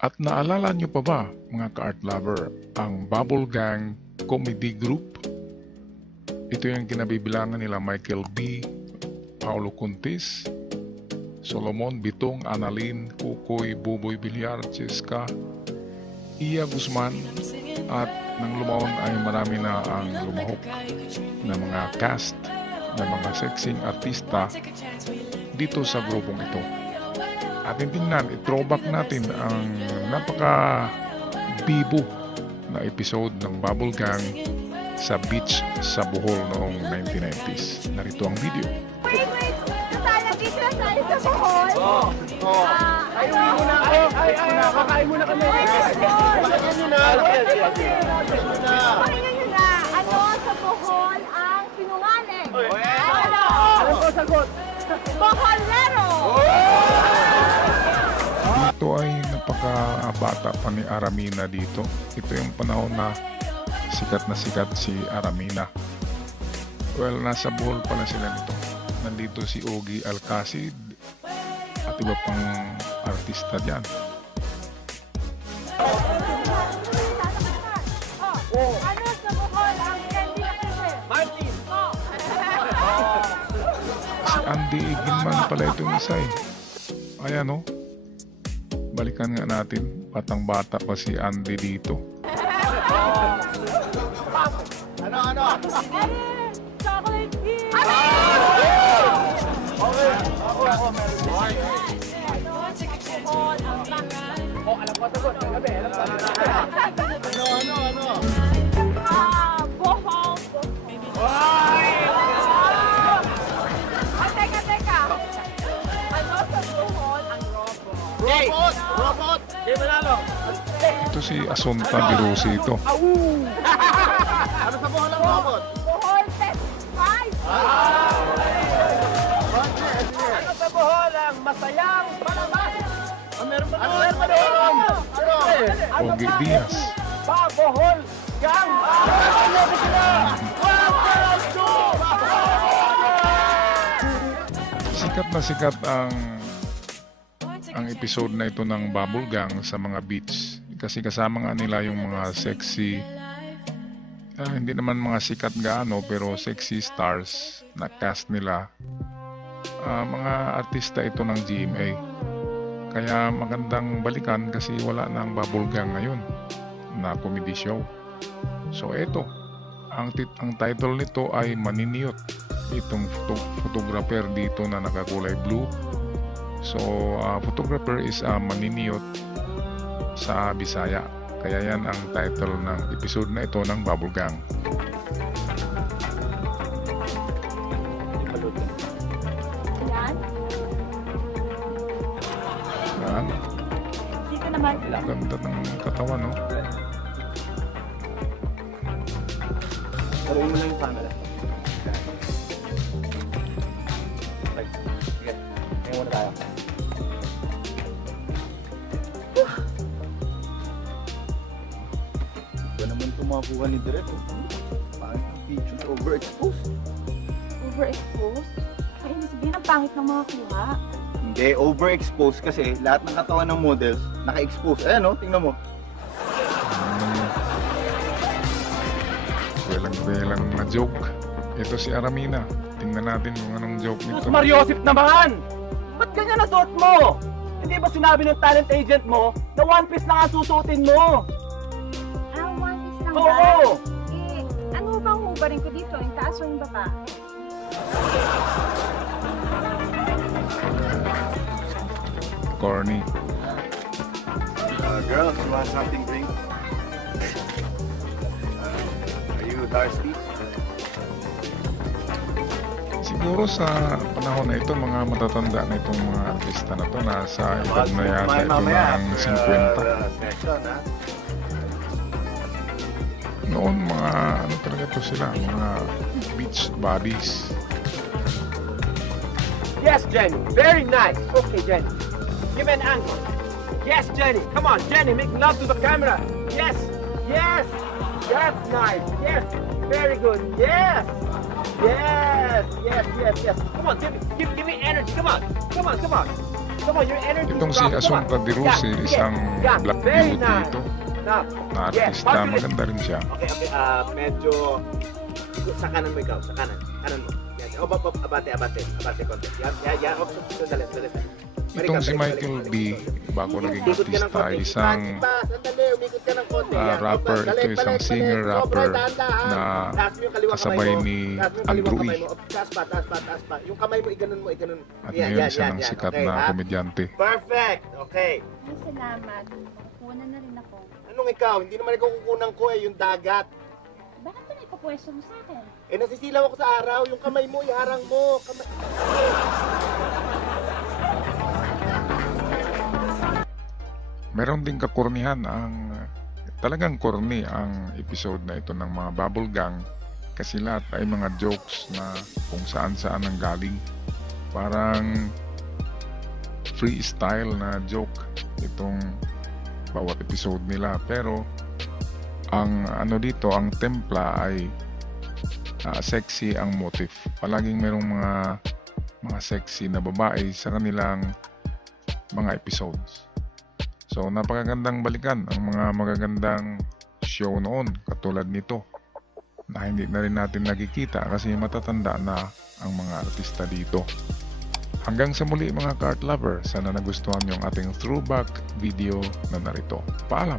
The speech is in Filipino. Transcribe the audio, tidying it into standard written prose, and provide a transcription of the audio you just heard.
At naalala nyo pa ba, mga ka-art lover, ang Bubble Gang Comedy Group? Ito yung kinabibilangan nila Michael B., Paulo Contis, Solomon Bitong, Annalyn, Kukoy, Buboy Villar, Cheska, Iya Guzman, at nang lumaon ay marami na ang lumahok na mga cast na mga sexing artista dito sa grupong ito. Atin tingnan, i-throwback natin ang napaka-bibo na episode ng Bubble Gang sa beach sa Bohol noong 1990s. Narito ang video. Wait! Nasala dito na tayo sa Bohol? Oo. Kain muna ako. Kakain muna kami. Pakinggan nyo na. Pakinggan nyo na. Ano sa Bohol ang sinungaling? Ano? Alam ko sagot. Boholero! Dito ay napakabata pa ni Aramina dito. Ito yung panahon na sikat si Aramina. Well, nasa Bohol pala sila nito. Nandito si Ogie Alcacid at iba pang artista dyan. Ano sa Bohol ang candy na kasi? Martin. Si Andy Igilman pala itong isa eh. Ayan o. Balikan nga natin. Batang bata pa si Andy dito. Ano? Chocolate tea! Okay. Ako. Alam ko sagot. Alam ko. Ano? Bohol. Teka. Ano sa Bohol ang robot? Robot. Di manalo. Ito si Asunta Birusi ito. Ano sa Bohol ang robot? Bohol Best Prize! Ano sa Bohol ang masayang palabas? Meron pa doon? Ogie Diaz. Bohol Gang! Sikat ang episode na ito ng Bubble Gang sa mga beach. Kasi kasama nga nila yung mga sexy, hindi naman mga sikat gaano, pero sexy stars na cast nila. Mga artista ito ng GMA. Kaya magandang balikan kasi wala na ang Bubble Gang ngayon na comedy show. So ito, ang title nito ay Maniniyot. Itong photographer dito na nakakulay blue. So photographer is Maniniyot sa Bisaya. Kaya yan ang title ng episode na ito ng Bubble Gang. Yan. Yan. Dito naman. Ganda ng katawan, no? Paruin mo lang yung camera. Sige. Ngayon muna tayo. Ito naman tumakuha ni Direk. Pangit ang picture. Overexposed. Overexposed? Ay, hindi sabihin ang pangit ng mga kuha. Hindi, overexposed kasi lahat ng katawan ng models naka-expose. Ayan o, tingnan mo. Belang na joke. Ito si Aramina. Tingnan natin kung anong joke nito. Sus Mariosip naman! Ba't ganyan na suot mo? Hindi ba sinabi ng talent agent mo na one piece lang ang susuotin mo? One piece lang ba? Oo! Ano bang hubarin ko dito? Yung taas o yung baba? Corny. Girls, you want something drink? Are you thirsty? Siguro sa panahon na ito, mga matatanda na itong mga artista na to, nasa edad na yata ito ng 50. Session, ha? Noon mga ano talaga to sila, mga beach bodies. Yes, Jenny. Very nice. Okay, Jenny. Give me an angle. Yes, Jenny. Come on, Jenny. Make love to the camera. Yes. Yes. That's nice. Yes. Very good. Yes. Yes. Yes. Yes. Yes. Come on, give me energy. Come on. Come on. Come on. Come on, your energy Itong is si dropping. Come Asunta on. De Rossi, Yeah, isang yeah, black very beauty nice. ito. Stop. Na artista, maganda rin siya. Okay, medyo sa kanan mo ikaw, sa kanan mo. Yan. O, abate konti. Yan, okay, dali. Itong si Michael B, bago naging Umikot ka ng artista, konti. isang Sandali, umikot ka ng konti. Yan. rapper, ito isang singer-rapper na Taas mo yung kaliwang kasabay kamay mo. ni Taas mo yung kaliwang Andrew kamay E. mo. Taas pa. Yung kamay mo, iganon mo. At ngayon siya ng sikat Okay, na ha? komedyante. Perfect. Okay. Ay, salamat. Kukunan na rin ako. Anong ikaw? Hindi naman ikaw kukunan ko yung dagat. Bakit pa ipapwesto mo sa akin? Nasisilaw ako sa araw. Yung kamay mo, iharang mo. Meron ding kakornihan talagang corny ang episode na ito ng mga Bubble Gang kasi lahat ay mga jokes na kung saan ang galing. Parang freestyle na joke itong bawat episode nila, pero ang dito, ang templa ay sexy ang motif. Palaging merong mga sexy na babae sa kanilang mga episodes. So napakagandang balikan ang mga magagandang show noon katulad nito na hindi na rin natin nakikita kasi matatanda na ang mga artista dito. Hanggang sa muli mga kart lover, sana nagustuhan niyo ang ating throwback video na narito. Paalam!